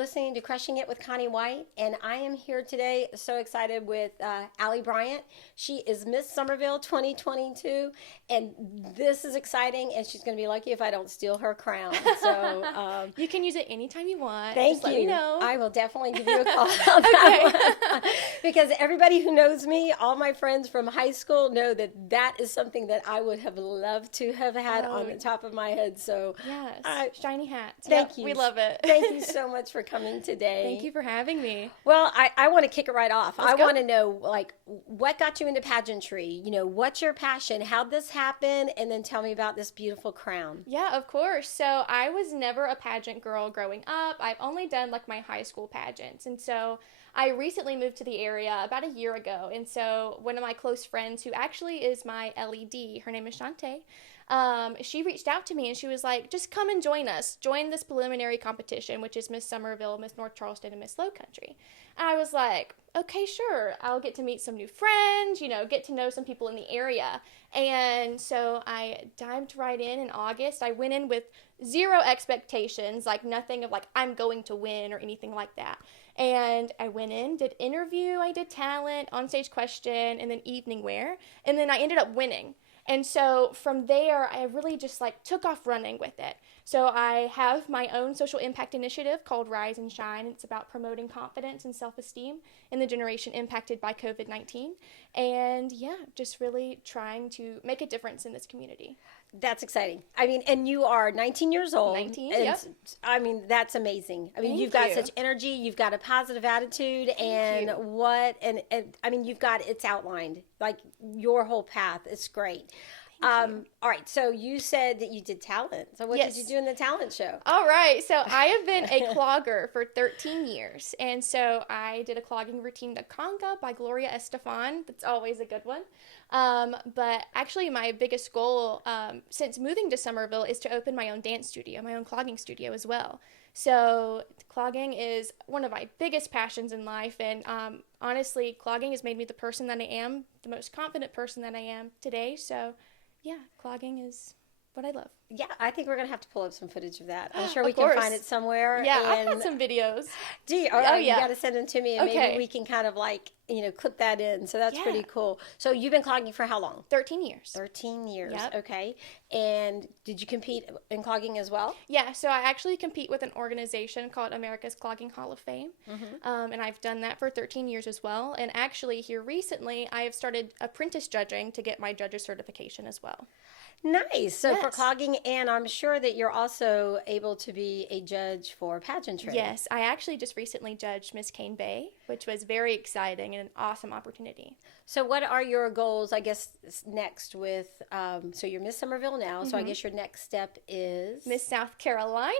listening to Crushing It with Connie White, and I am here today so excited with Allison Bryant. She is Miss Summerville 2022, and this is exciting, and she's going to be lucky if I don't steal her crown. So you can use it anytime you want. Thank Just you. Let me know. I will definitely give you a call about that one. Because everybody who knows me, all my friends from high school know that that is something that I would have loved to have had on the top of my head. So yes, shiny hat. Thank you. We love it. Thank you so much for coming today. Thank you for having me. Well, I want to kick it right off. Let's I go. want to know, like, what got you into pageantry? You know, what's your passion? How'd this happen? And then tell me about this beautiful crown. Yeah, of course. So I was never a pageant girl growing up. I've only done like my high school pageants. And so I recently moved to the area about a year ago. And so one of my close friends, who actually is my LED, her name is Shantae, she reached out to me and she was like, just come and join us. Join this preliminary competition, which is Miss Somerville, Miss North Charleston, and Miss Low Country. And I was like, okay, sure. I'll get to meet some new friends, get to know some people in the area. And so I dived right in August. I went in with zero expectations, like nothing of like, I'm going to win or anything like that. And I went in, did interview, I did talent, onstage question, and then evening wear. And then I ended up winning. And so from there, I really just like took off running with it. So I have my own social impact initiative called Rise and Shine. It's about promoting confidence and self-esteem in the generation impacted by COVID-19. And just really trying to make a difference in this community. That's exciting. I mean, and you are 19 years old. 19, and, yep. I mean, that's amazing. I mean, Thank you've got you. such energy. You've got a positive attitude. And I mean, you've got, it's outlined, like your whole path. It's great. All right. So you said that you did talent. So what did you do in the talent show? All right. So I have been a clogger for 13 years. And so I did a clogging routine to Conga by Gloria Estefan. That's always a good one. But actually my biggest goal since moving to Somerville is to open my own dance studio, my own clogging studio as well. So clogging is one of my biggest passions in life. And honestly, clogging has made me the person that I am, the most confident person that I am today. So clogging is what I love. Yeah, I think we're going to have to pull up some footage of that. I'm sure we Of course. can find it somewhere. Yeah, I've got some videos. Do you? Oh, You got to send them to me, and maybe we can kind of like, clip that in. So that's pretty cool. So you've been clogging for how long? 13 years. 13 years. Yep. Okay. And did you compete in clogging as well? Yeah, so I actually compete with an organization called America's Clogging Hall of Fame. Mm-hmm. And I've done that for 13 years as well. And actually here recently, I have started apprentice judging to get my judge's certification as well. Nice. So for clogging, and I'm sure that you're also able to be a judge for pageantry. Yes, I actually just recently judged Miss Cane Bay, which was very exciting and an awesome opportunity. So what are your goals, I guess, next with, so you're Miss Somerville now, so I guess your next step is? Miss South Carolina.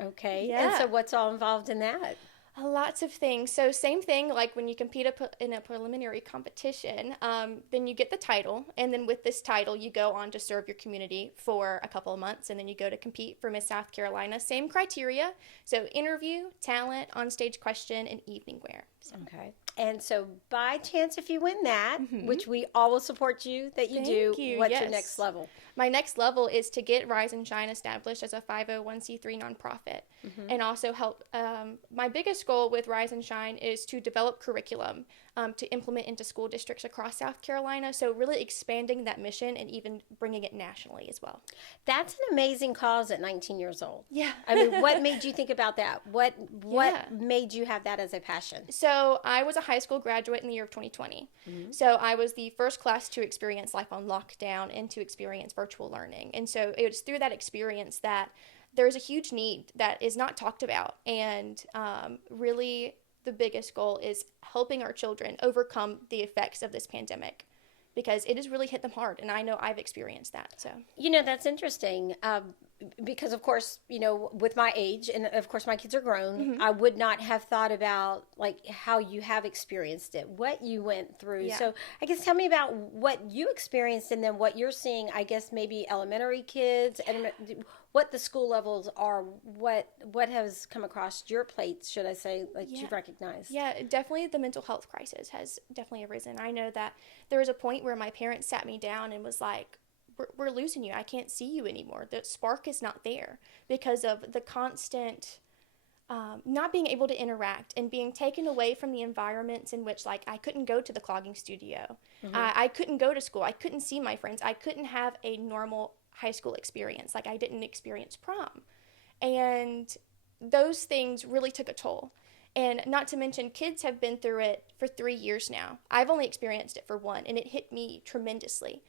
Okay. Yeah. And so what's all involved in that? Lots of things. So same thing, like when you compete in a preliminary competition, then you get the title. And then with this title, you go on to serve your community for a couple of months. And then you go to compete for Miss South Carolina. Same criteria. So interview, talent, onstage question, and evening wear. So. Okay. And so by chance, if you win that, which we all will support you that you do, what's your next level? My next level is to get Rise and Shine established as a 501c3 nonprofit and also help. My biggest goal with Rise and Shine is to develop curriculum to implement into school districts across South Carolina. So really expanding that mission and even bringing it nationally as well. That's an amazing cause at 19 years old. Yeah. I mean, what made you think about that? What made you have that as a passion? So I was a high school graduate in the year of 2020. So I was the first class to experience life on lockdown and to experience virtual learning. And so it was through that experience that there's a huge need that is not talked about. And really the biggest goal is helping our children overcome the effects of this pandemic, because it has really hit them hard. And I know I've experienced that. So, that's interesting. Because of course, with my age, and of course my kids are grown, I would not have thought about like how you have experienced it, what you went through. Yeah. So I guess tell me about what you experienced and then what you're seeing, I guess maybe elementary kids and what the school levels are, what has come across your plate, should I say, like you've recognized? Yeah, definitely the mental health crisis has definitely arisen. I know that there was a point where my parents sat me down and was like, we're losing you. I can't see you anymore. The spark is not there because of the constant not being able to interact and being taken away from the environments in which, like, I couldn't go to the clogging studio. I couldn't go to school. I couldn't see my friends. I couldn't have a normal high school experience. Like, I didn't experience prom. And those things really took a toll. And not to mention, kids have been through it for 3 years now. I've only experienced it for 1, and it hit me tremendously.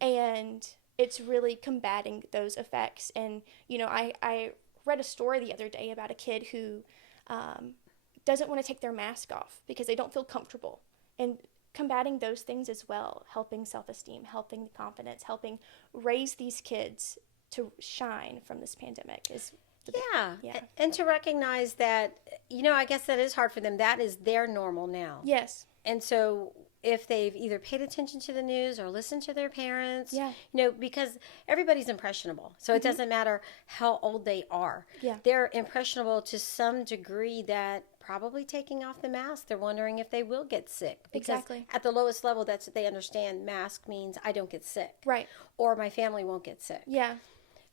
And it's really combating those effects. And, you know, I read a story the other day about a kid who doesn't want to take their mask off because they don't feel comfortable. And combating those things as well, helping self-esteem, helping confidence, helping raise these kids to shine from this pandemic is yeah. And to recognize that, you know, I guess that is hard for them. That is their normal now. Yes. And so if they've either paid attention to the news or listened to their parents, you know, because everybody's impressionable. So it doesn't matter how old they are. Yeah. They're impressionable to some degree that probably taking off the mask, they're wondering if they will get sick. Because at the lowest level, that's what they understand. Mask means I don't get sick. Right. Or my family won't get sick. Yeah.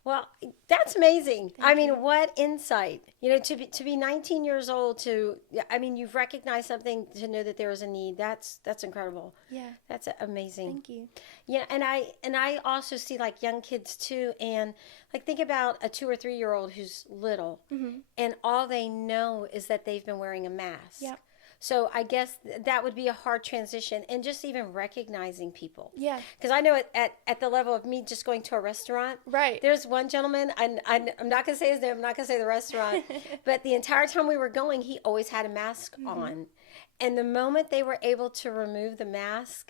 Well, that's amazing. Thank mean, you. what insight, you know, to be 19 years old you've recognized something to know that there is a need. That's incredible. Yeah. That's amazing. Thank you. Yeah. And I also see like young kids too. And like, think about a 2 or 3 year old who's little and all they know is that they've been wearing a mask. Yep. So I guess that would be a hard transition, and just even recognizing people. Yeah. Because I know at the level of me just going to a restaurant. Right. There's one gentleman, I'm not going to say his name, I'm not going to say the restaurant, but the entire time we were going, he always had a mask on. And the moment they were able to remove the mask,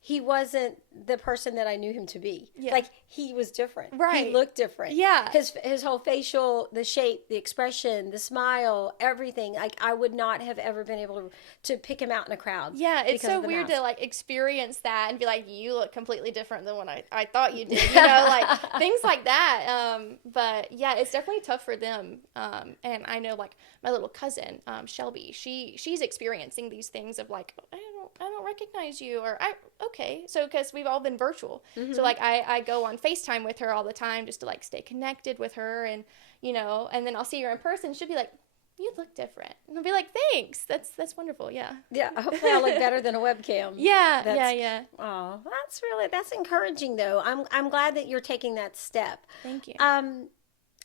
he wasn't the person that I knew him to be. Yeah. Like, he was different. Right. He looked different. Yeah. His whole facial, the shape, the expression, the smile, everything. Like, I would not have ever been able to pick him out in a crowd. Yeah, it's so weird to like experience that and be like, you look completely different than what I thought you did. You know, like things like that. But yeah, it's definitely tough for them. And I know like my little cousin, Shelby, she's experiencing these things of like, I don't recognize you, or okay. So, because we've all been virtual. So like I go on FaceTime with her all the time just to like stay connected with her, and you know, and then I'll see her in person. She'll be like, you look different. And I'll be like, thanks. That's wonderful. Yeah. Yeah. Hopefully I'll look better than a webcam. Yeah. Oh, that's encouraging though. I'm glad that you're taking that step. Thank you.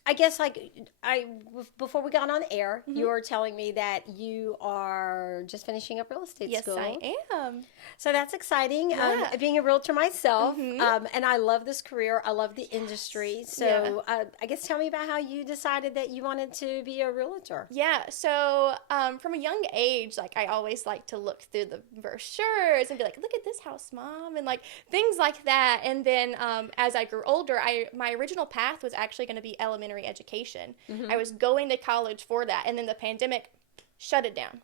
I guess before we got on air, you were telling me that you are just finishing up real estate school. Yes, I am. So that's exciting. Yeah. Being a realtor myself, and I love this career. I love the industry. So I guess tell me about how you decided that you wanted to be a realtor. Yeah. So from a young age, like I always like to look through the brochures and be like, look at this house, Mom, and like things like that. And then as I grew older, my original path was actually going to be elementary education. I was going to college for that, and then the pandemic shut it down.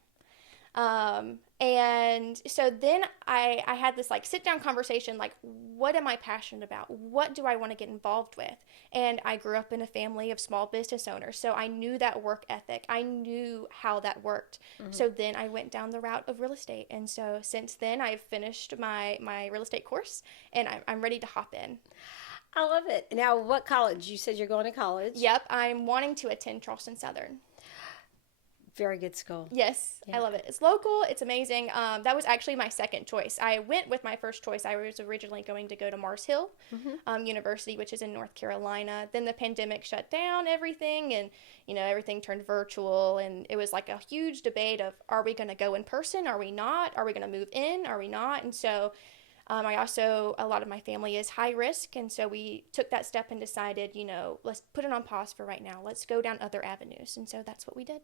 And so then I had this like sit down conversation, like, what am I passionate about? What do I want to get involved with? And I grew up in a family of small business owners, so I knew that work ethic. I knew how that worked. So then I went down the route of real estate. And so since then I've finished my real estate course, and I'm ready to hop in. I love it. Now, what college? You said you're going to college. Yep, I'm wanting to attend Charleston Southern. Very good school. Yes, I love it. It's local. It's amazing. That was actually my second choice. I went with my first choice. I was originally going to go to Mars Hill University, which is in North Carolina. Then the pandemic shut down everything, and everything turned virtual, and it was like a huge debate of, are we going to go in person? Are we not? Are we going to move in? Are we not? And so a lot of my family is high risk, and so we took that step and decided, let's put it on pause for right now. Let's go down other avenues, and so that's what we did.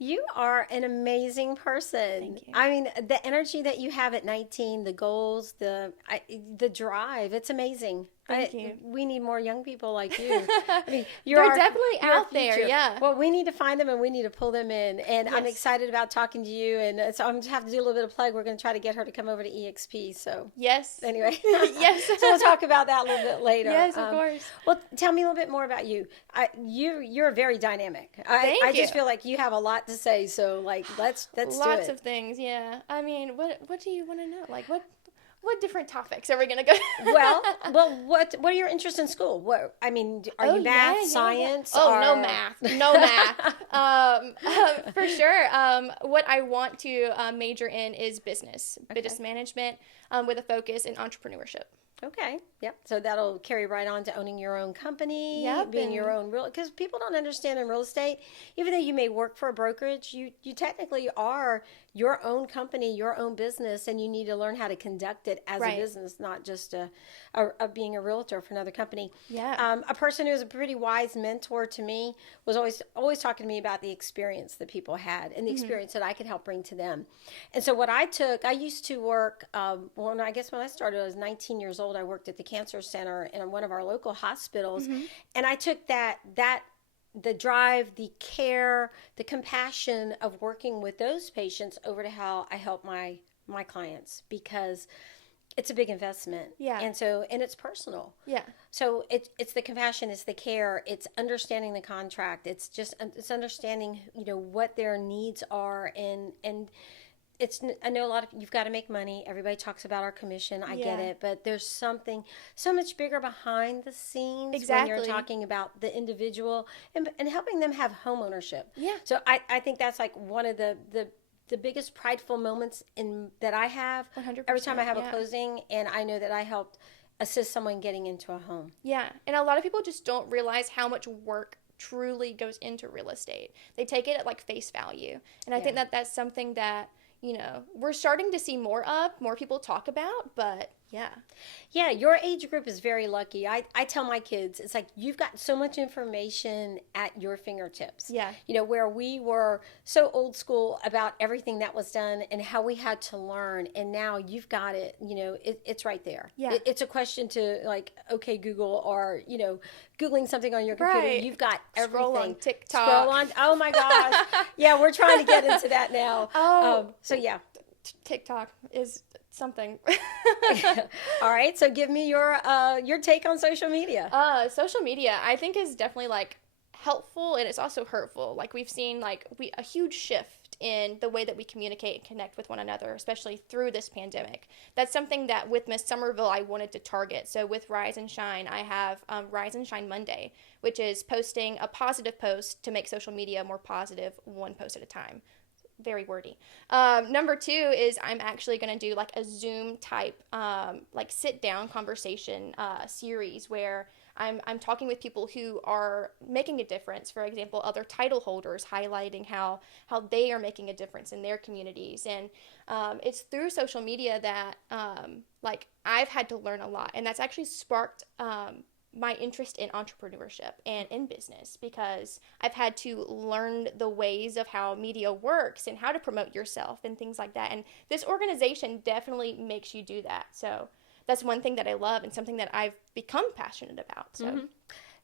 You are an amazing person. Thank you. I mean, the energy that you have at 19, the goals, the drive, it's amazing. Thank you. We need more young people like you. I mean, They're definitely out there, yeah. Well, we need to find them and we need to pull them in. And I'm Yes. excited about talking to you. And so I'm going to have to do a little bit of plug. We're going to try to get her to come over to EXP. So Yes. anyway, Yes. so we'll talk about that a little bit later. Yes, of course. Well, tell me a little bit more about you. You're very dynamic. Thank I just you. feel like you have a lot to say. So like, let's do it. Lots of things, yeah. I mean, what do you want to know? Like, What different topics are we going to go? Well, what are your interests in school? What, I mean, are you math, science? Oh, or... no math. No math. For sure. What I want to major in is business management, with a focus in entrepreneurship. Okay. Yep. So that'll carry right on to owning your own company, being your own because people don't understand in real estate, even though you may work for a brokerage, you technically are your own company, your own business, and you need to learn how to conduct it as a business, not just being a realtor for another company. Yeah. A person who was a pretty wise mentor to me was always talking to me about the experience that people had and the experience that I could help bring to them. And so what I used to work, when I started, I was 19 years old. I worked at the cancer center in one of our local hospitals, and I took the drive, the care, the compassion of working with those patients over to how I help my clients, because it's a big investment. Yeah. And it's personal. Yeah. So it's the compassion, it's the care, it's understanding the contract. It's understanding, what their needs are, and I know a lot of, you've got to make money. Everybody talks about our commission. I get it. But there's something so much bigger behind the scenes when you're talking about the individual and helping them have home ownership. Yeah. So I think that's like one of the biggest prideful moments that I have 100%, every time I have a closing, and I know that I helped assist someone getting into a home. Yeah. And a lot of people just don't realize how much work truly goes into real estate. They take it at like face value. And I think that that's something that, we're starting to see more people talk about, but yeah, your age group is very lucky. I tell my kids, it's like you've got so much information at your fingertips. Yeah. Where we were so old school about everything that was done and how we had to learn, and now you've got it, it's right there. Yeah. It's a question to like, okay, Google, or, Googling something on your computer. Right. You've got everything. Scroll on TikTok. Scroll on, oh my gosh. Yeah, we're trying to get into that now. So yeah. TikTok is something. All right, so give me your take on social media. Social media, I think, is definitely like helpful, and it's also hurtful. Like we've seen a huge shift in the way that we communicate and connect with one another, especially through this pandemic. That's something that with Miss Somerville I wanted to target. So with Rise and Shine, I have Rise and Shine Monday, which is posting a positive post to make social media more positive, one post at a time. Very wordy. Number 2 is I'm actually going to do like a Zoom type, like sit down conversation series where I'm talking with people who are making a difference. For example, other title holders, highlighting how they are making a difference in their communities. And it's through social media that like I've had to learn a lot, and that's actually sparked my interest in entrepreneurship and in business, because I've had to learn the ways of how media works and how to promote yourself and things like that. And this organization definitely makes you do that. So that's one thing that I love and something that I've become passionate about. So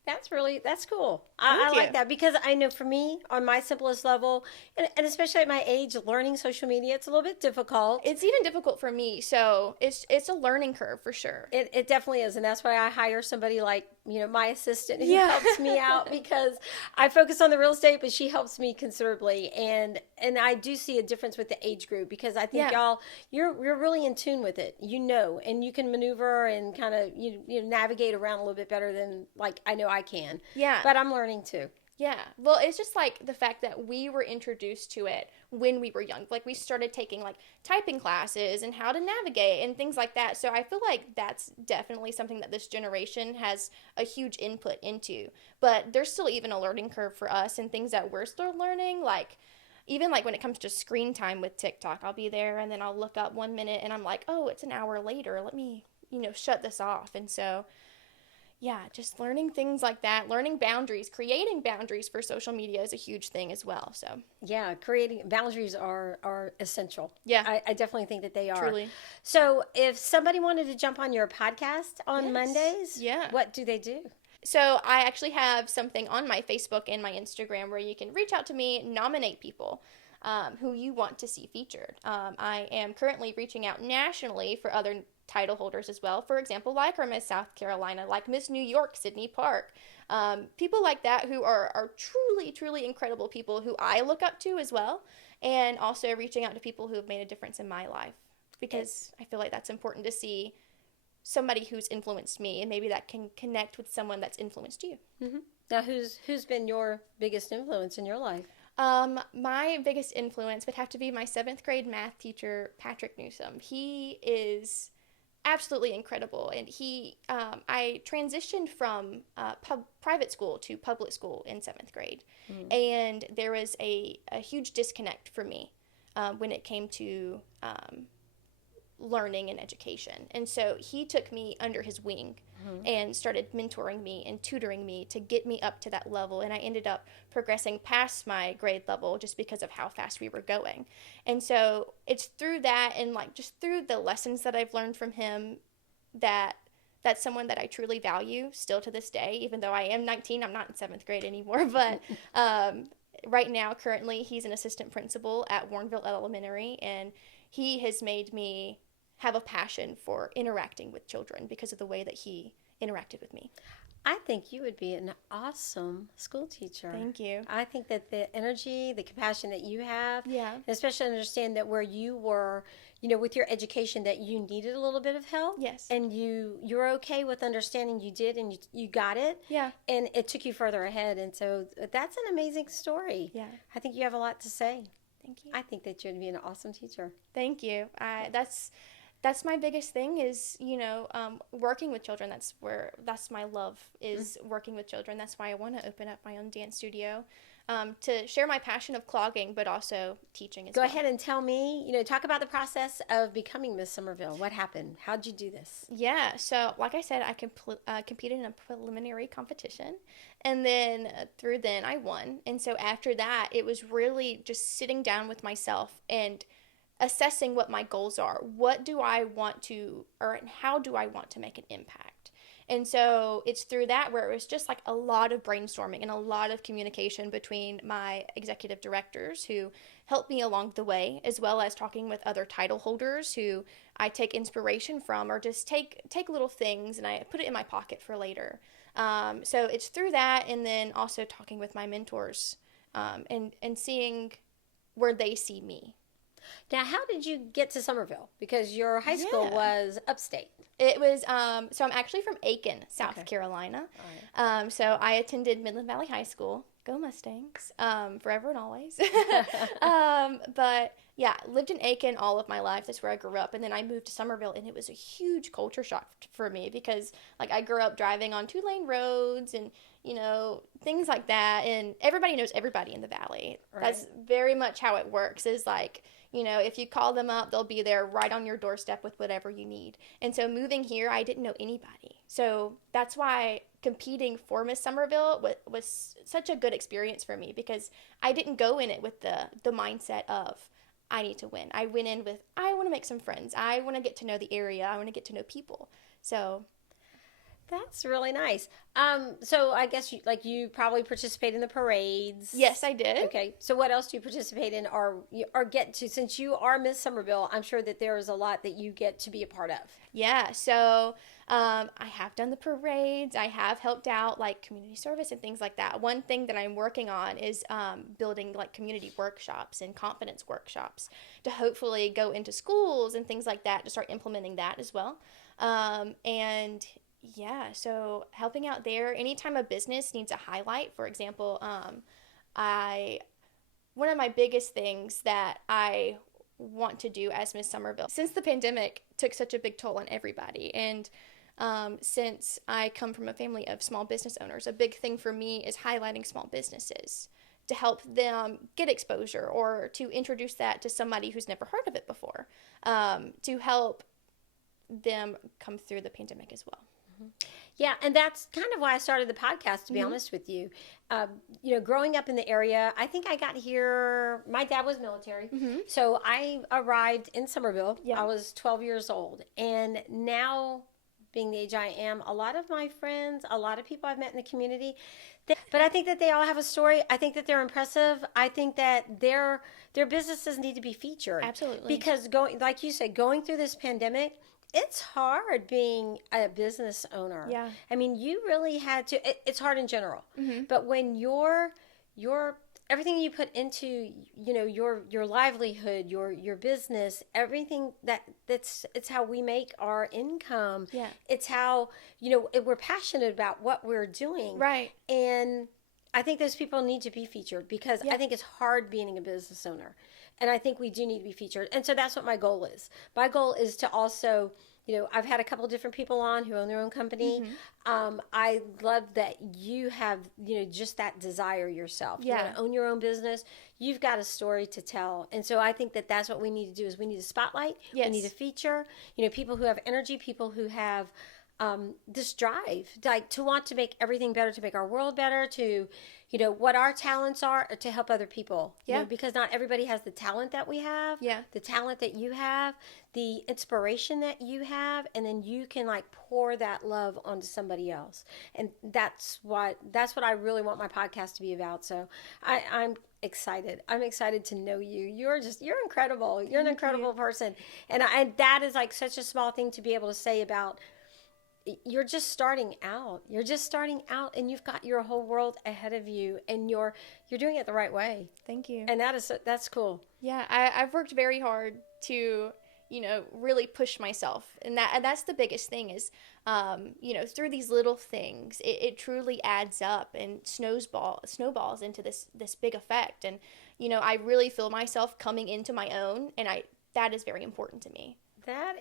That's cool. I like that, because I know for me, on my simplest level, and especially at my age, learning social media, it's a little bit difficult. It's even difficult for me. So it's a learning curve for sure. It definitely is. And that's why I hire somebody like, my assistant who helps me out, because I focus on the real estate, but she helps me considerably. And I do see a difference with the age group, because I think y'all, you're really in tune with it, and you can maneuver and kind of, navigate around a little bit better than like I know I can. Yeah. But I'm learning too. Yeah. Well, it's just like the fact that we were introduced to it when we were young. Like we started taking like typing classes and how to navigate and things like that. So I feel like that's definitely something that this generation has a huge input into. But there's still even a learning curve for us and things that we're still learning. Like even like when it comes to screen time with TikTok, I'll be there and then I'll look up 1 minute and I'm like, oh, it's an hour later. Let me, shut this off. And so yeah, just learning things like that, learning boundaries, creating boundaries for social media is a huge thing as well. So yeah, creating boundaries are essential. Yeah, I definitely think that they are. Truly. So if somebody wanted to jump on your podcast on Mondays, what do they do? So I actually have something on my Facebook and my Instagram where you can reach out to me, nominate people who you want to see featured. I am currently reaching out nationally for other title holders as well. For example, like our Miss South Carolina, like Miss New York, Sydney Park. People like that who are truly, truly incredible people who I look up to as well. And also reaching out to people who have made a difference in my life. because I feel like that's important to see somebody who's influenced me, and maybe that can connect with someone that's influenced you. Mm-hmm. Now, who's been your biggest influence in your life? My biggest influence would have to be my 7th grade math teacher, Patrick Newsome. He is absolutely incredible, and I transitioned from private school to public school in 7th grade, and there was a huge disconnect for me when it came to learning and education. And so he took me under his wing and started mentoring me and tutoring me to get me up to that level. And I ended up progressing past my grade level just because of how fast we were going. And so it's through that, and like just through the lessons that I've learned from him, that's someone that I truly value still to this day. Even though I am 19, I'm not in 7th grade anymore. But right now, currently, he's an assistant principal at Warrenville Elementary, and he has made me have a passion for interacting with children because of the way that he interacted with me. I think you would be an awesome school teacher. Thank you. I think that the energy, the compassion that you have, Yeah. especially understand that where you were, with your education, that you needed a little bit of help. Yes. And you're okay with understanding you did, and you got it. Yeah. And it took you further ahead. And so that's an amazing story. Yeah. I think you have a lot to say. Thank you. I think that you'd be an awesome teacher. Thank you. That's my biggest thing is, working with children. That's my love is working with children. That's why I want to open up my own dance studio, to share my passion of clogging, but also teaching as well. Go ahead and tell me, talk about the process of becoming Miss Somerville. What happened? How'd you do this? Yeah, so like I said, I competed in a preliminary competition, and then through then I won. And so after that, it was really just sitting down with myself and assessing what my goals are. What do I want to, or how do I want to make an impact? And so it's through that where it was just like a lot of brainstorming and a lot of communication between my executive directors who helped me along the way, as well as talking with other title holders who I take inspiration from, or just take little things and I put it in my pocket for later. So it's through that, and then also talking with my mentors, and seeing where they see me. Now, how did you get to Somerville? Because your high school was upstate. It was, so I'm actually from Aiken, South Carolina. Right. So I attended Midland Valley High School. Go Mustangs, forever and always. But yeah, lived in Aiken all of my life. That's where I grew up. And then I moved to Somerville, and it was a huge culture shock for me because like I grew up driving on 2-lane roads and, things like that. And everybody knows everybody in the valley. Right. That's very much how it works, is like, if you call them up, they'll be there right on your doorstep with whatever you need. And so moving here, I didn't know anybody. So that's why competing for Miss Somerville was such a good experience for me, because I didn't go in it with the mindset of, I need to win. I went in with, I want to make some friends. I want to get to know the area. I want to get to know people. So that's really nice. So I guess you probably participate in the parades. Yes, I did. Okay. So what else do you participate in or get to? Since you are Miss Somerville, I'm sure that there is a lot that you get to be a part of. Yeah. So I have done the parades. I have helped out like community service and things like that. One thing that I'm working on is building like community workshops and confidence workshops to hopefully go into schools and things like that to start implementing that as well. And yeah, so helping out there. Anytime a business needs a highlight, for example, one of my biggest things that I want to do as Miss Somerville, since the pandemic took such a big toll on everybody, and since I come from a family of small business owners, a big thing for me is highlighting small businesses to help them get exposure, or to introduce that to somebody who's never heard of it before, to help them come through the pandemic as well. Yeah, and that's kind of why I started the podcast, to be honest with you. Growing up in the area, I think I got here, my dad was military, so I arrived in Somerville. Yeah. I was 12 years old, and now, being the age I am, a lot of my friends, a lot of people I've met in the community, but I think that they all have a story. I think that they're impressive. I think that their businesses need to be featured. Absolutely. Because like you said, going through this pandemic, it's hard being a business owner. Yeah. I mean, you really had to, it's hard in general. But when your everything you put into, your livelihood, your business, everything it's how we make our income. Yeah. It's how, we're passionate about what we're doing. Right. And I think those people need to be featured, because I think it's hard being a business owner. And I think we do need to be featured. And so that's what my goal is. My goal is to also, I've had a couple different people on who own their own company. I love that you have, just that desire yourself. You want to own your own business. You've got a story to tell. And so I think that that's what we need to do, is we need to spotlight. Yes. We need to feature, people who have energy, people who have this drive, like to want to make everything better, to make our world better, to, what our talents are to help other people. Because not everybody has the talent that we have, the talent that you have, the inspiration that you have, and then you can like pour that love onto somebody else. And that's what I really want my podcast to be about. So I'm excited. I'm excited to know you. You're incredible. You're an incredible person. And that is like such a small thing to be able to say about. You're just starting out. And you've got your whole world ahead of you, and you're doing it the right way. Thank you. And that's cool. Yeah, I've worked very hard to, really push myself, and that's the biggest thing is, through these little things, it truly adds up and snowballs into this big effect. And, I really feel myself coming into my own, and that is very important to me. That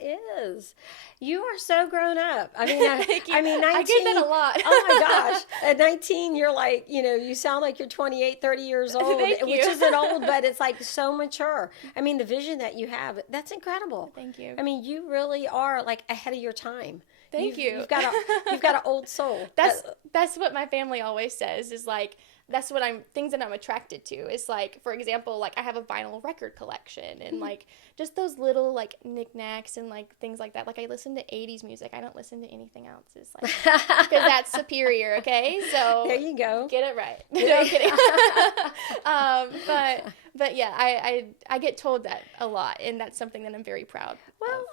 is. You are so grown up. I mean, 19. I get that a lot. Oh my gosh. At 19, you're like, you sound like you're 28, 30 years old, which isn't old, but it's like so mature. I mean, the vision that you have, that's incredible. Thank you. I mean, you really are like ahead of your time. Thank you. You've got an old soul. That's what my family always says, is like, that's what things that I'm attracted to. It's like, for example, like I have a vinyl record collection, and like just those little like knickknacks and like things like that. Like I listen to 80s music. I don't listen to anything else. It's like, because that's superior. Okay. So there you go. Get it right. No, I'm kidding. But yeah, I get told that a lot, and that's something that I'm very proud of.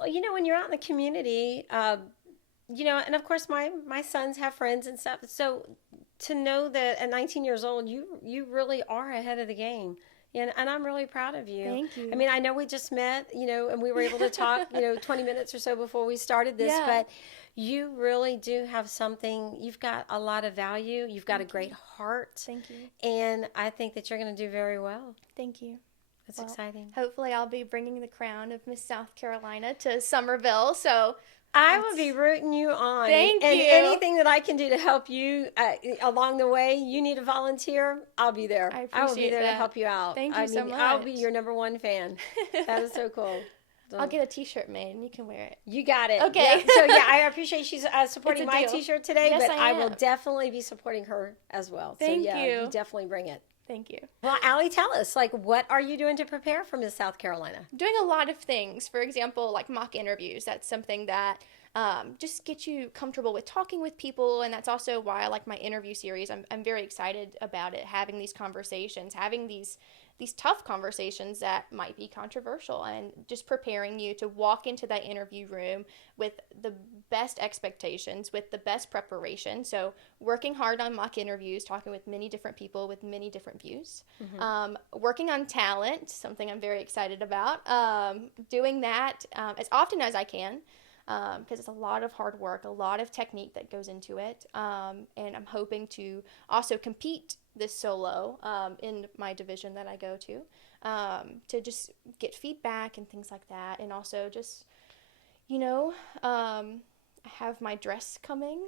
When you're out in the community, and of course my sons have friends and stuff. So to know that at 19 years old, you really are ahead of the game. And I'm really proud of you. Thank you. I mean, I know we just met, and we were able to talk, 20 minutes or so before we started this, but you really do have something. You've got a lot of value. You've got a great heart. Thank you. And I think that you're going to do very well. Thank you. That's exciting. Hopefully I'll be bringing the crown of Miss South Carolina to Somerville. So I will be rooting you on. Thank you. And anything that I can do to help you along the way, you need a volunteer, I'll be there. I appreciate will be there that. to help you out. Thank you so much. I'll be your number one fan. That is so cool. So, I'll get a t-shirt made and you can wear it. You got it. Okay. Yeah. So I appreciate she's supporting my deal. t-shirt today, Yes, but I will am. definitely be supporting her as well. Thank so you. You definitely bring it. Thank you. Well, Allie, tell us, what are you doing to prepare for Miss South Carolina? Doing a lot of things. For example, like mock interviews. That's something that just gets you comfortable with talking with people, and that's also why I like my interview series. I'm very excited about it, having these conversations, having these tough conversations that might be controversial, and just preparing you to walk into that interview room with the best expectations, with the best preparation. So working hard on mock interviews, talking with many different people with many different views. Mm-hmm. Working on talent, something I'm very excited about. Doing that as often as I can, because it's a lot of hard work, a lot of technique that goes into it. And I'm hoping to also compete this solo in my division that I go to just get feedback and things like that. And also just, I have my dress coming.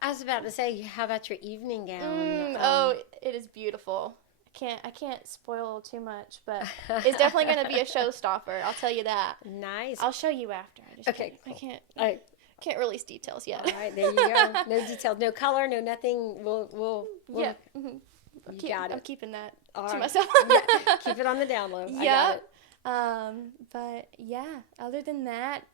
I was about to say, how about your evening gown? It is beautiful. I can't spoil too much, but it's definitely going to be a showstopper. I'll tell you that. Nice. I'll show you after. Okay. Cool. I can't release details yet. All right, there you go. No details, no color, no nothing. We'll yeah. Mm-hmm. Got it. I'm keeping that All to right. myself. Yeah, keep it on the down low. Yeah. But yeah, other than that,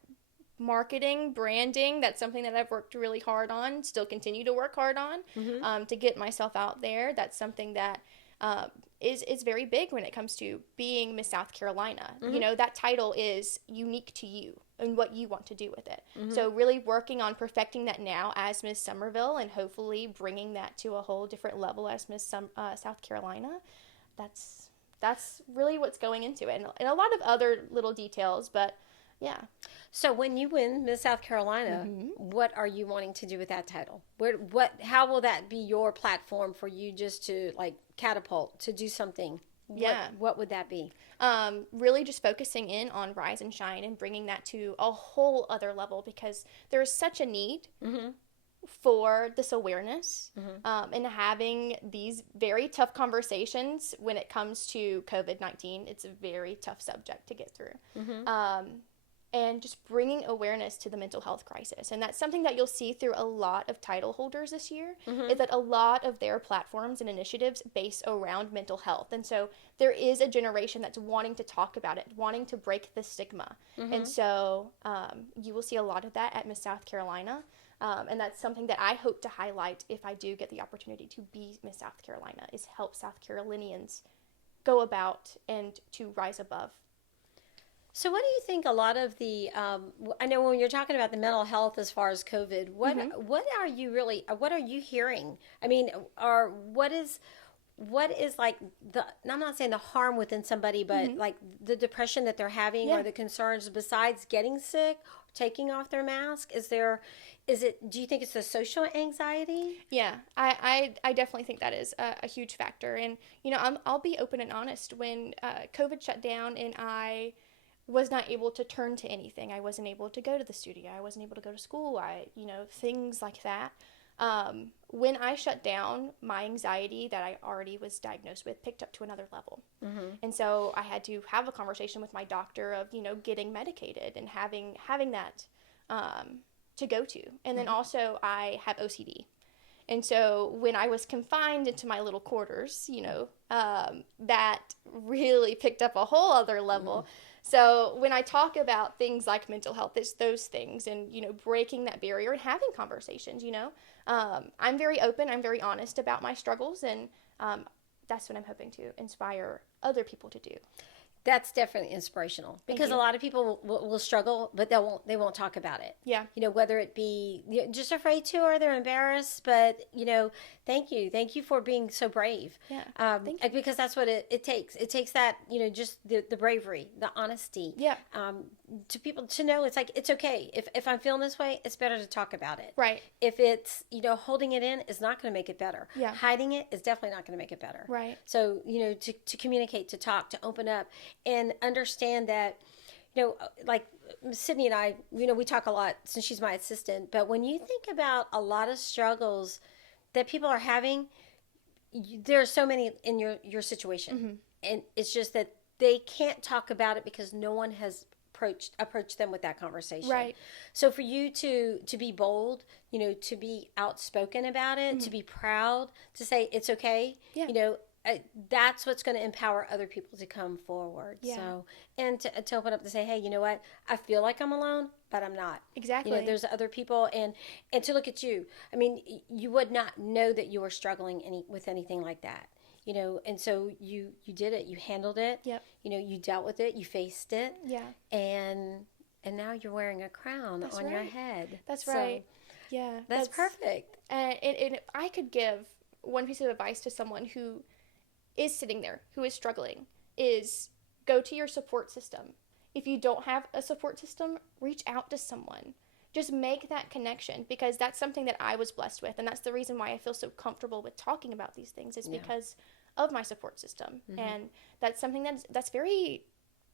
marketing, branding, that's something that I've worked really hard on, still continue to work hard on, Mm-hmm. To get myself out there. That's something that is very big when it comes to being Miss South Carolina. Mm-hmm. That title is unique to you and what you want to do with it. Mm-hmm. So really working on perfecting that now as Miss Somerville, and hopefully bringing that to a whole different level as Miss South Carolina. that's really what's going into it, and a lot of other little details, but yeah. So when you win Miss South Carolina, what are you wanting to do with that title? How will that be your platform for you just to like catapult to do something? Yeah. What would that be? Really just focusing in on Rise and Shine and bringing that to a whole other level, because there is such a need for this awareness, and having these very tough conversations when it comes to COVID-19. It's a very tough subject to get through. And just bringing awareness to the mental health crisis. And that's something that you'll see through a lot of title holders this year, is that a lot of their platforms and initiatives base around mental health. And so there is a generation that's wanting to talk about it, wanting to break the stigma. And so you will see a lot of that at Miss South Carolina. And that's something that I hope to highlight if I do get the opportunity to be Miss South Carolina, is help South Carolinians go about and to rise above. So what do you think a lot of the, I know when you're talking about the mental health as far as COVID, what are you hearing? I mean, what is like I'm not saying the harm within somebody, but like the depression that they're having or the concerns besides getting sick, taking off their mask? Do you think it's the social anxiety? Yeah, I definitely think that is a huge factor. And, I'll be open and honest. When COVID shut down and I was not able to turn to anything. I wasn't able to go to the studio. I wasn't able to go to school. Things like that. When I shut down, my anxiety that I already was diagnosed with picked up to another level. And so I had to have a conversation with my doctor of, getting medicated and having that to go to. And then also I have OCD. And so when I was confined into my little quarters, that really picked up a whole other level. So when I talk about things like mental health, it's those things, and, breaking that barrier and having conversations, I'm very open, I'm very honest about my struggles, and that's what I'm hoping to inspire other people to do. That's definitely inspirational, because a lot of people will struggle, but they won't talk about it. Yeah. Whether it be just afraid to, or they're embarrassed, but thank you for being so brave. Yeah. Thank you. Because that's what it takes. It takes that, just the bravery, the honesty. Yeah. To people to know it's like, it's okay. If I'm feeling this way, it's better to talk about it. Right. If it's, holding it in is not going to make it better. Yeah. Hiding it is definitely not going to make it better. Right. So, to communicate, to talk, to open up, and understand that, like Sydney and I, we talk a lot since she's my assistant, but when you think about a lot of struggles that people are having, there are so many in your situation. And it's just that they can't talk about it because no one has approach them with that conversation. Right. So for you to be bold, to be outspoken about it, to be proud, to say it's okay, that's what's going to empower other people to come forward. Yeah. So, and to open up to say, hey, you know what? I feel like I'm alone, but I'm not. Exactly. There's other people, and to look at you. I mean, you would not know that you were struggling with anything like that. And so you did it. You handled it. Yep. You dealt with it. You faced it. Yeah. And now you're wearing a crown on your head. That's right. Yeah. That's perfect. And if I could give one piece of advice to someone who is sitting there, who is struggling, is go to your support system. If you don't have a support system, reach out to someone. Just make that connection, because that's something that I was blessed with, and that's the reason why I feel so comfortable with talking about these things, is because of my support system. And that's something that's very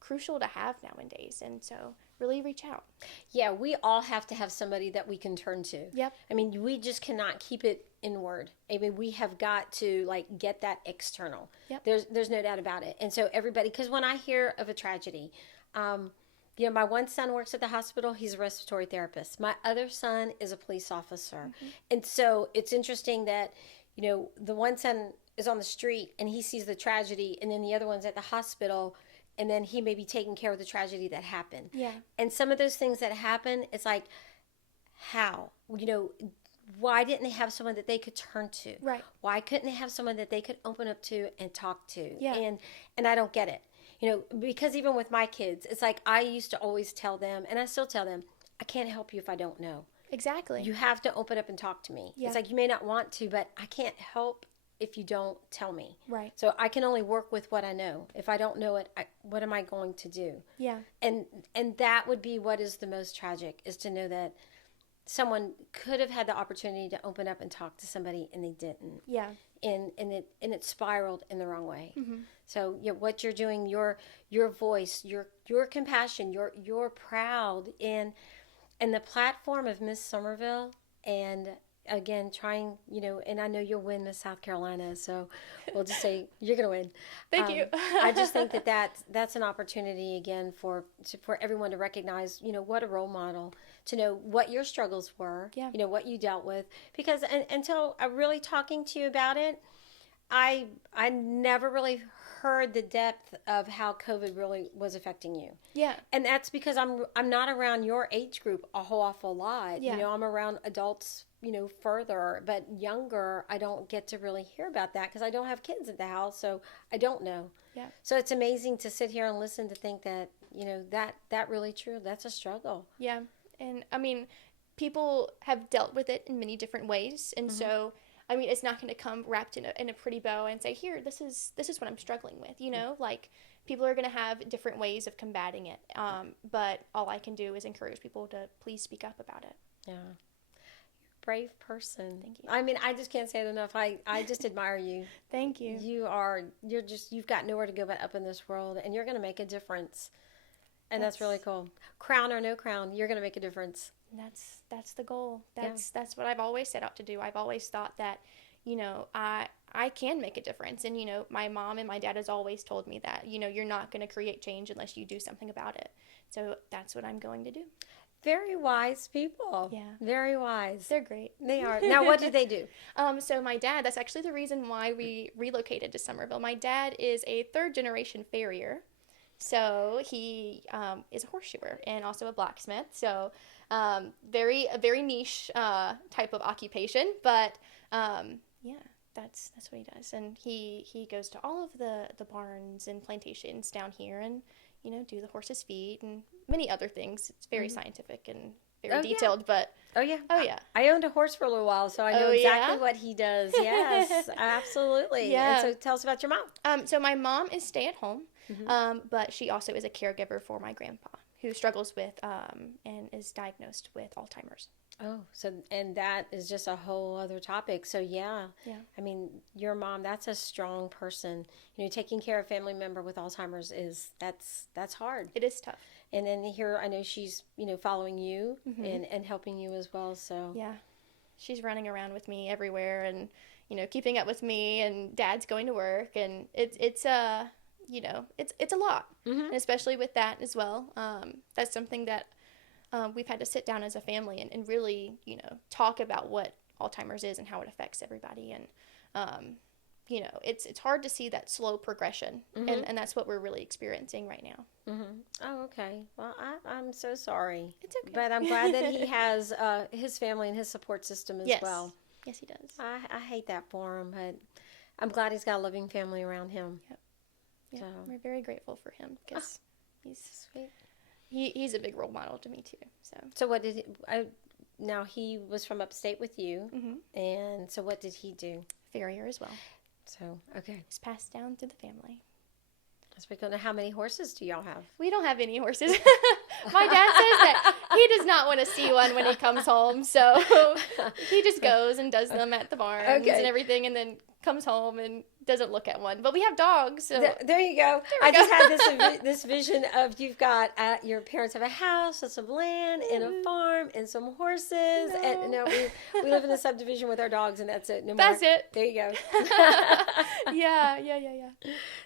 crucial to have nowadays, and so really reach out. Yeah, we all have to have somebody that we can turn to. Yep. I mean, we just cannot keep it inward. I mean, we have got to get that external. Yep. There's no doubt about it. And so everybody, because when I hear of a tragedy, my one son works at the hospital. He's a respiratory therapist. My other son is a police officer. And so it's interesting that, the one son is on the street and he sees the tragedy, and then the other one's at the hospital, and then he may be taking care of the tragedy that happened. Yeah. And some of those things that happen, it's like, how? Why didn't they have someone that they could turn to? Right. Why couldn't they have someone that they could open up to and talk to? Yeah. And I don't get it. Because even with my kids, it's like I used to always tell them, and I still tell them, I can't help you if I don't know. Exactly. You have to open up and talk to me. Yeah. It's like, you may not want to, but I can't help if you don't tell me. Right. So I can only work with what I know. If I don't know it, what am I going to do? Yeah. And that would be what is the most tragic, is to know that someone could have had the opportunity to open up and talk to somebody and they didn't. Yeah. And it spiraled in the wrong way. Mm-hmm. So what you're doing, your voice, your compassion, you're proud, and the platform of Miss Somerville, and again trying, and I know you'll win Miss South Carolina, so we'll just say you're gonna win. Thank you. I just think that's an opportunity again for everyone to recognize, what a role model, to know what your struggles were, Yeah. What you dealt with, because until I'm really talking to you about it, I never really heard the depth of how COVID really was affecting you. Yeah. And that's because I'm not around your age group a whole awful lot. Yeah. I'm around adults, further, but younger, I don't get to really hear about that because I don't have kids at the house, so I don't know. Yeah. So it's amazing to sit here and listen to think that, that really true. That's a struggle. Yeah. And I mean, people have dealt with it in many different ways. And so, I mean, it's not going to come wrapped in a pretty bow and say, here, this is what I'm struggling with, like people are going to have different ways of combating it. But all I can do is encourage people to please speak up about it. Yeah. Brave person. Thank you. I mean, I just can't say it enough. I just admire you. Thank you. You've got nowhere to go but up in this world, and you're going to make a difference. And that's really cool. Crown or no crown, you're going to make a difference. That's the goal. That's what I've always set out to do. I've always thought that, I can make a difference. And, my mom and my dad has always told me that, you're not going to create change unless you do something about it. So that's what I'm going to do. Very wise people. Yeah. Very wise. They're great. They are. Now, what did they do? So my dad, that's actually the reason why we relocated to Somerville. My dad is a third-generation farrier. So he is a horseshoer and also a blacksmith. So a very niche type of occupation. But yeah, that's what he does. And he goes to all of the barns and plantations down here and, do the horse's feet and many other things. It's very scientific and very detailed, but... Oh, yeah. Oh, yeah. I owned a horse for a little while, so I know exactly what he does. Yes, absolutely. Yeah. And so tell us about your mom. So my mom is stay-at-home, but she also is a caregiver for my grandpa, who struggles with and is diagnosed with Alzheimer's. Oh, and that is just a whole other topic. So, yeah. I mean, your mom, that's a strong person. Taking care of a family member with Alzheimer's that's hard. It is tough. And then here, I know she's, following you and helping you as well. So yeah, she's running around with me everywhere and, keeping up with me, and Dad's going to work, and it's a lot, and especially with that as well. That's something that we've had to sit down as a family and really, talk about what Alzheimer's is and how it affects everybody. And, it's hard to see that slow progression, and that's what we're really experiencing right now. Oh, okay. Well, I'm so sorry. It's okay. But I'm glad that he has his family and his support system as well. Yes, he does. I hate that for him, but I'm glad he's got a loving family around him. Yep. Yeah, So. we're very grateful for him because He's sweet. he's a big role model to me too. So what did now he was from upstate with you, and so what did he do? Farrier as well. So, okay. It's passed down through the family. That's pretty cool. Now, how many horses do y'all have? We don't have any horses. My dad says that he does not want to see one when he comes home, so he just goes and does them at the barns and everything, and then comes home and doesn't look at one. But we have dogs, so there you go. I just had this vision of you've got your parents have a house and some land and a farm and some horses, and no, we live in a subdivision with our dogs, and that's it. No more. That's it. There you go. Yeah.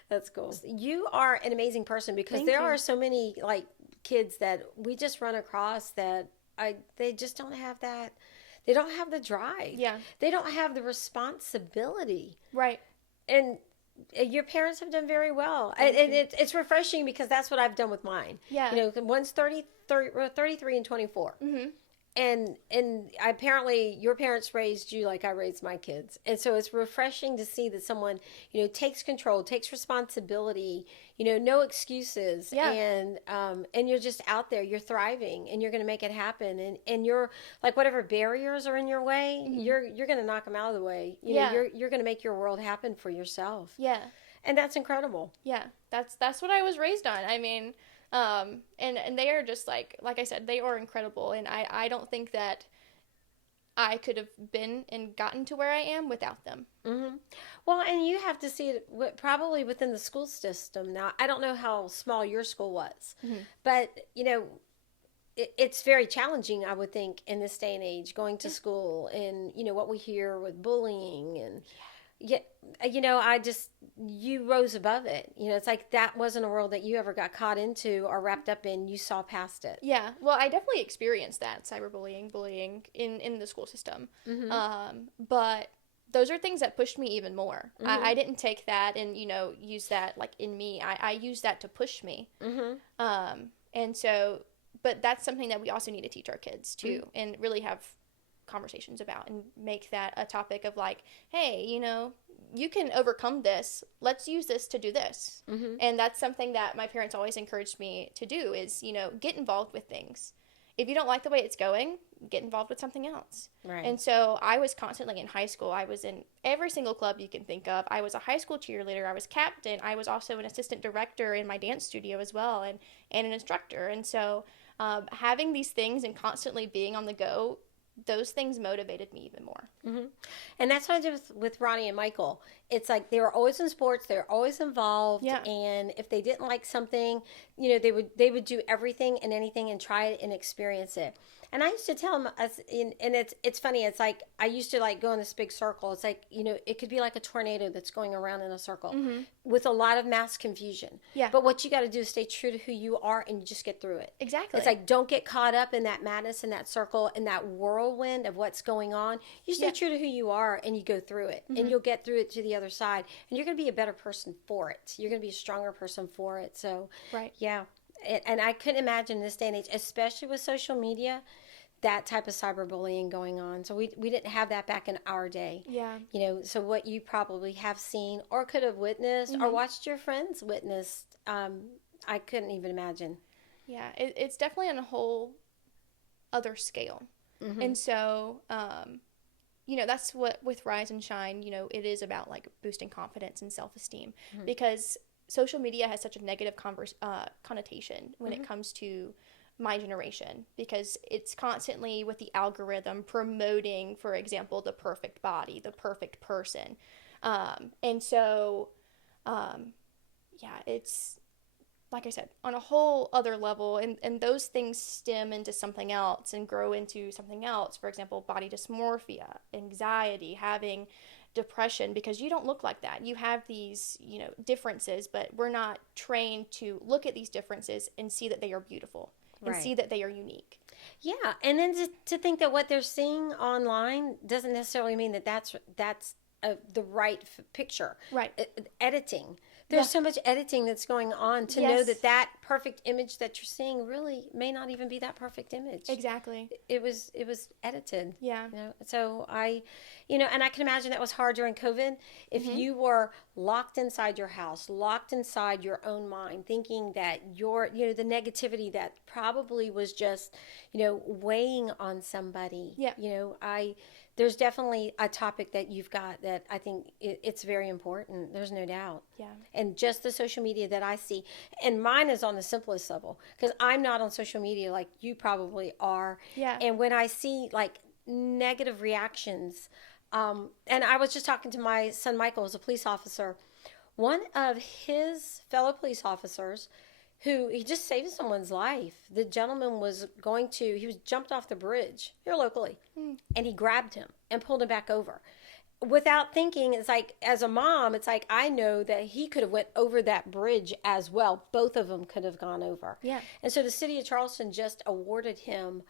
That's cool. You are an amazing person because Thank there you. are so many kids that we just run across that they just don't have that. They don't have the drive. Yeah. They don't have the responsibility. Right. And your parents have done very well. And it's refreshing because that's what I've done with mine. Yeah. One's 33 and 24. and apparently your parents raised you like I raised my kids. And so it's refreshing to see that someone, takes control, takes responsibility, no excuses. Yeah. And you're just out there, you're thriving, and you're going to make it happen. And you're like, whatever barriers are in your way, you're going to knock them out of the way. You're going to make your world happen for yourself. Yeah. And that's incredible. Yeah. That's what I was raised on. I mean, and they are just like I said, they are incredible. And I don't think that I could have been and gotten to where I am without them. Mm-hmm. Well, and you have to see it probably within the school system. Now, I don't know how small your school was, but, it's very challenging, I would think, in this day and age, going to school and, what we hear with bullying and... Yeah, you rose above it. It's like that wasn't a world that you ever got caught into or wrapped up in. You saw past it. Yeah, well, I definitely experienced that, cyberbullying, bullying in the school system. But those are things that pushed me even more. I didn't take that and, use that like in me. I used that to push me. And so, but that's something that we also need to teach our kids too, and really have conversations about and make that a topic of like, hey, you can overcome this. Let's use this to do this. And that's something that my parents always encouraged me to do is, get involved with things. If you don't like the way it's going, get involved with something else. Right. And so I was constantly in high school. I was in every single club you can think of. I was a high school cheerleader. I was captain. I was also an assistant director in my dance studio as well, and an instructor. And so having these things and constantly being on the go, those things motivated me even more. And that's what I did with Ronnie and Michael. It's like they were always in sports, they were always involved, and if they didn't like something, they would do everything and anything and try it and experience it. And I used to tell them, and it's funny. It's like I used to like go in this big circle. It's like it could be like a tornado that's going around in a circle with a lot of mass confusion. Yeah. But what you got to do is stay true to who you are and you just get through it. Exactly. It's like don't get caught up in that madness, in that circle, in that whirlwind of what's going on. You stay true to who you are and you go through it, and you'll get through it to the other side, and you're going to be a better person for it. You're going to be a stronger person for it. So right. Yeah. And I couldn't imagine this day and age, especially with social media, that type of cyberbullying going on. So we didn't have that back in our day. Yeah. So what you probably have seen or could have witnessed or watched your friends witness, I couldn't even imagine. Yeah, it's definitely on a whole other scale. And so, that's what with Rise and Shine, it is about like boosting confidence and self-esteem because social media has such a negative connotation when it comes to my generation, because it's constantly with the algorithm promoting, for example, the perfect body, the perfect person. And so, it's, like I said, on a whole other level, and those things stem into something else and grow into something else. For example, body dysmorphia, anxiety, having depression, because you don't look like that. You have these, differences, but we're not trained to look at these differences and see that they are beautiful and see that they are unique. Yeah, and then to think that what they're seeing online doesn't necessarily mean that that's the right picture. Right. Editing. There's so much editing that's going on to know that perfect image that you're seeing really may not even be that perfect image. Exactly. It was edited. Yeah. So and I can imagine that was hard during COVID. If you were locked inside your house, locked inside your own mind, thinking that the negativity that probably was just, weighing on somebody. Yeah. There's definitely a topic that you've got that I think it's very important. There's no doubt. Yeah. And just the social media that I see, and mine is on the simplest level because I'm not on social media like you probably are. Yeah. And when I see like negative reactions, and I was just talking to my son Michael, who's a police officer. One of his fellow police officers, who he just saved someone's life. The gentleman he was jumped off the bridge here locally, and he grabbed him and pulled him back over. Without thinking, it's like, as a mom, it's like, I know that he could have went over that bridge as well. Both of them could have gone over. Yeah. And so the city of Charleston just awarded him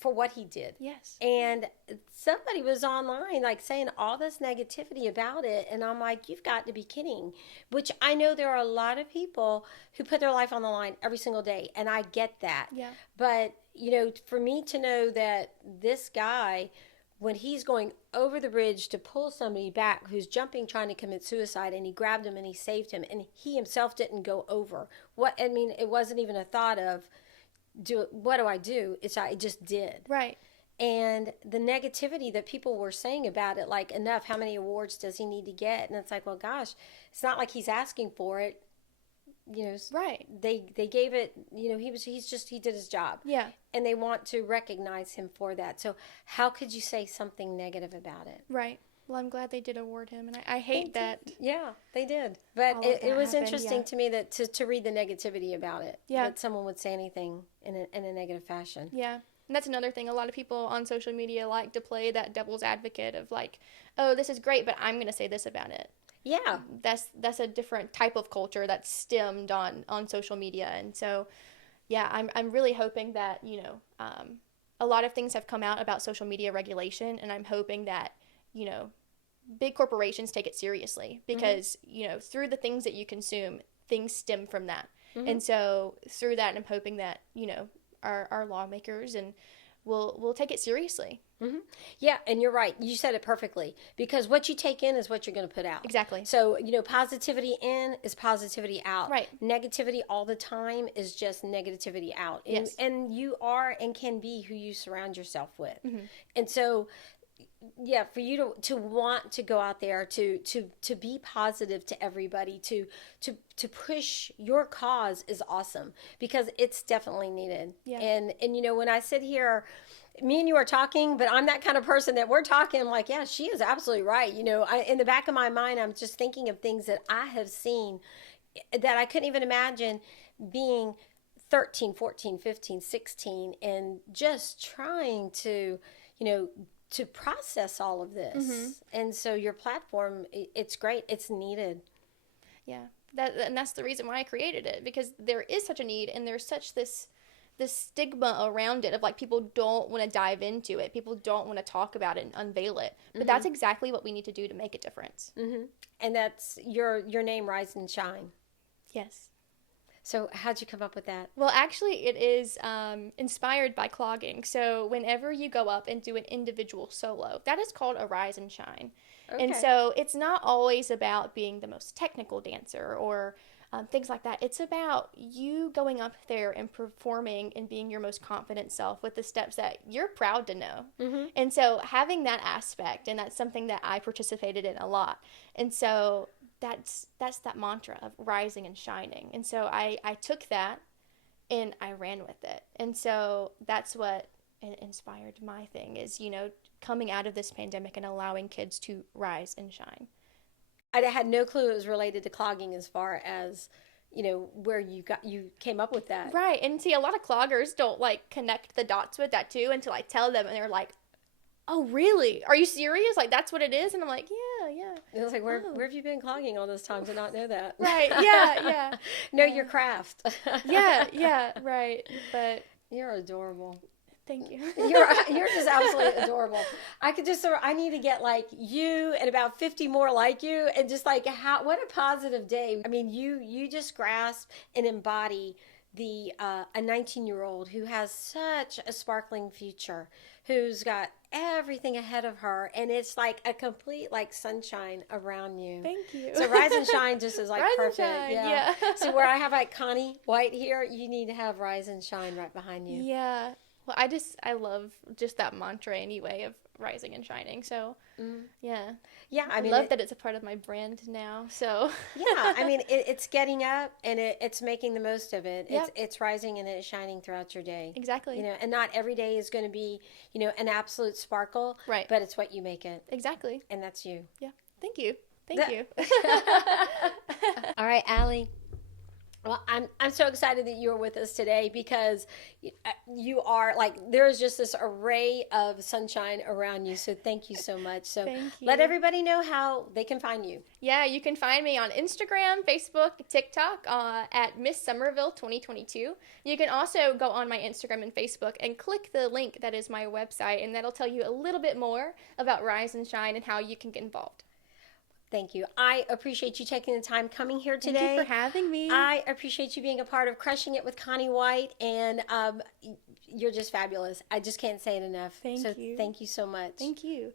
for what he did. Yes. And somebody was online like saying all this negativity about it, and I'm like, you've got to be kidding. Which I know there are a lot of people who put their life on the line every single day, and I get that. Yeah. But for me to know that this guy, when he's going over the bridge to pull somebody back who's jumping trying to commit suicide, and he grabbed him and he saved him, and he himself didn't go over. It wasn't even a thought of, what do I do? I just did. Right. And the negativity that people were saying about it, like, enough, how many awards does he need to get? And it's like, well, gosh, it's not like he's asking for it. Right. They gave it, he did his job. Yeah. And they want to recognize him for that. So how could you say something negative about it? Right. Well, I'm glad they did award him, and I hate that. Yeah, they did. But it was interesting to me that to read the negativity about it. Yeah. That someone would say anything in a negative fashion. Yeah. And that's another thing. A lot of people on social media like to play that devil's advocate of like, oh, this is great, but I'm going to say this about it. Yeah. That's a different type of culture that's stemmed on social media. And so, yeah, I'm really hoping that, a lot of things have come out about social media regulation, and I'm hoping that, big corporations take it seriously because, through the things that you consume, things stem from that. Mm-hmm. And so through that, I'm hoping that, our lawmakers and will take it seriously. Mm-hmm. Yeah, and you're right. You said it perfectly, because what you take in is what you're going to put out. Exactly. So, positivity in is positivity out. Right. Negativity all the time is just negativity out. And, yes. And you are and can be who you surround yourself with. Mm-hmm. And so, yeah, for you to want to go out there to be positive to everybody, to push your cause is awesome, because it's definitely needed. Yeah. And when I sit here, me and you are talking, but I'm that kind of person that we're talking, I'm like, yeah, she is absolutely right. In the back of my mind, I'm just thinking of things that I have seen that I couldn't even imagine being 13, 14, 15, 16, and just trying to process all of this. Mm-hmm. And so your platform, it's great. It's needed. Yeah. And that's the reason why I created it, because there is such a need, and there's such this stigma around it of like, people don't want to dive into it. People don't want to talk about it and unveil it. But mm-hmm. that's exactly what we need to do to make a difference. Mm-hmm. And that's your name, Rise and Shine. Yes. So how'd you come up with that? Well, actually, it is inspired by clogging. So whenever you go up and do an individual solo, that is called a rise and shine. Okay. And so it's not always about being the most technical dancer or things like that. It's about you going up there and performing and being your most confident self with the steps that you're proud to know. Mm-hmm. And so having that aspect, and that's something that I participated in a lot. And so that's that mantra of rising and shining. And so I took that and I ran with it. And so that's what inspired my thing is, coming out of this pandemic and allowing kids to rise and shine. I had no clue it was related to clogging as far as, where you came up with that. Right. And see, a lot of cloggers don't like connect the dots with that too until I tell them, and they're like, oh, really? Are you serious? Like, that's what it is? And I'm like, yeah. It was like, where have you been clogging all this time to not know that? Right. Yeah. Know your craft. Yeah. Right. But you're adorable. Thank you. You're just absolutely adorable. I need to get like you and about 50 more like you, and just like what a positive day. I mean, you just grasp and embody a 19-year-old who has such a sparkling future, who's got everything ahead of her, and it's like a complete like sunshine around you. Thank you. So Rise and Shine just is like Rise perfect. And shine. Yeah. So where I have like Connie White here, you need to have Rise and Shine right behind you. Yeah. Well, I love just that mantra anyway of rising and shining. So, yeah. I mean, love that it's a part of my brand now. So, yeah, I mean, it's getting up and it's making the most of it. Yep. It's rising and it's shining throughout your day. Exactly. And not every day is going to be, an absolute sparkle. Right. But it's what you make it. Exactly. And that's you. Yeah. Thank you. Thank you. All right, Allie. Well, I'm so excited that you're with us today because you are like there is just this array of sunshine around you. So thank you so much. So Thank you. let everybody know how they can find you. Yeah, you can find me on Instagram, Facebook, TikTok at Miss Somerville 2022. You can also go on my Instagram and Facebook and click the link that is my website, and that'll tell you a little bit more about Rise and Shine and how you can get involved. Thank you. I appreciate you taking the time coming here today. Thank you for having me. I appreciate you being a part of Crushing It with Connie White, and you're just fabulous. I just can't say it enough. Thank you. Thank you so much. Thank you.